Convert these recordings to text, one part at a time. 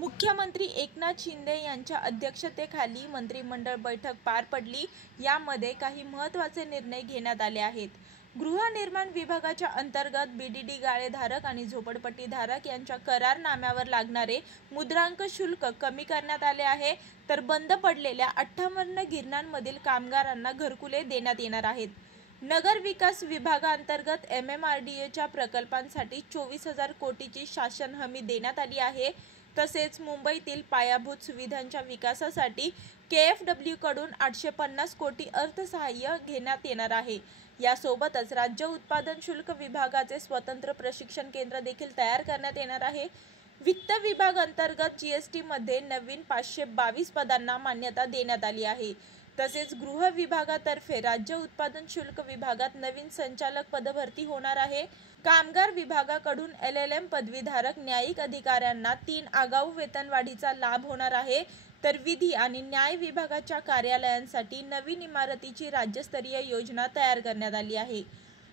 मुख्यमंत्री एकनाथ शिंदे यांच्या अध्यक्षतेखाली मंत्रिमंडळ बैठक पार पडली। यामध्ये काही महत्त्वाचे निर्णय घेण्यात आले आहेत। गृहनिर्माण विभागाच्या अंतर्गत बीडीडी गाळेधारक आणि झोपडपट्टीधारक यांच्या करारनाम्यावर लागणारे मुद्रांक शुल्क कमी करण्यात आले आहे, तर बंद पडलेल्या 58 गिरणांमधील कामगारांना घरकुले देण्यात येणार आहेत। नगर विकास विभागांतर्गत MMRDAच्या प्रकल्पांसाठी 24,000 कोटीची शासन हमी देण्यात आली आहे। तसेच मुंबईतील पायाभूत सुविधांच्या विकासासाठी KFW कडून 850 कोटी अर्थसहाय्य घेण्यात येणार आहे। यासोबतच राज्य उत्पादन शुल्क विभागाचे स्वतंत्र प्रशिक्षण केंद्र देखील तयार करण्यात येणार आहे। वित्त विभाग अंतर्गत GST मध्ये नवीन 522 पदांना मान्यता देण्यात आली आहे। तसेच गृह विभागातर्फे राज्य उत्पादन शुल्क विभागात नवीन संचालक पदभरती होणार आहे। कामगार विभागाकडून LLM पदवीधारक न्यायिक अधिकाऱ्यांना 3 आगाऊ वेतनवाढीचा लाभ होणार आहे, तर विधी आणि न्याय विभागाच्या कार्यालयांसाठी नवीन इमारतीची राज्यस्तरीय योजना तयार करण्यात आली आहे।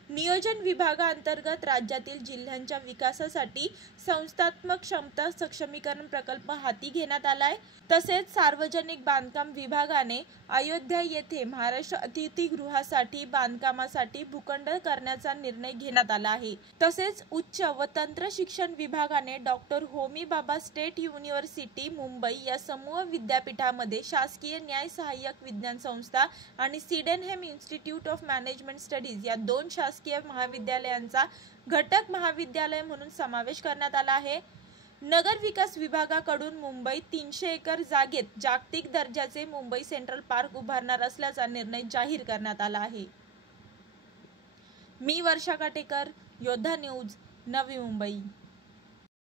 नियोजन विभागांतर्गत राज्यातील जिल्ह्यांच्या विकासासाठी संस्थात्मक क्षमता सक्षमीकरण प्रकल्प हाती घेण्यात आलाय। तसेच सार्वजनिक बांधकाम विभागाने अयोध्या येथे महाराष्ट्र अतिथीगृहासाठी बांधकामासाठी भूखंड करण्याचा निर्णय घेण्यात आला आहे। तसेच उच्च व तंत्र शिक्षण विभागाने doctor Homi Bhabha state university Mumbai या समूह विद्यापीठामध्ये शासकीय न्याय सहाय्यक विज्ञान संस्था आणि सिडेनहेम इन्स्टिट्यूट ऑफ मॅनेजमेंट स्टडीज या 2 शासकीय महाविद्यालयांचा घटक महाविद्यालय म्हणून समावेश करण्यात आला आहे। नगर विकास विभागाकडून मुंबईत 300 एकर जागेत जागतिक दर्जाचे मुंबई सेंट्रल पार्क उभारणार असल्याचा निर्णय जाहीर करण्यात आला आहे। मी वर्षा काटेकर, योद्धा न्यूज, नवी मुंबई।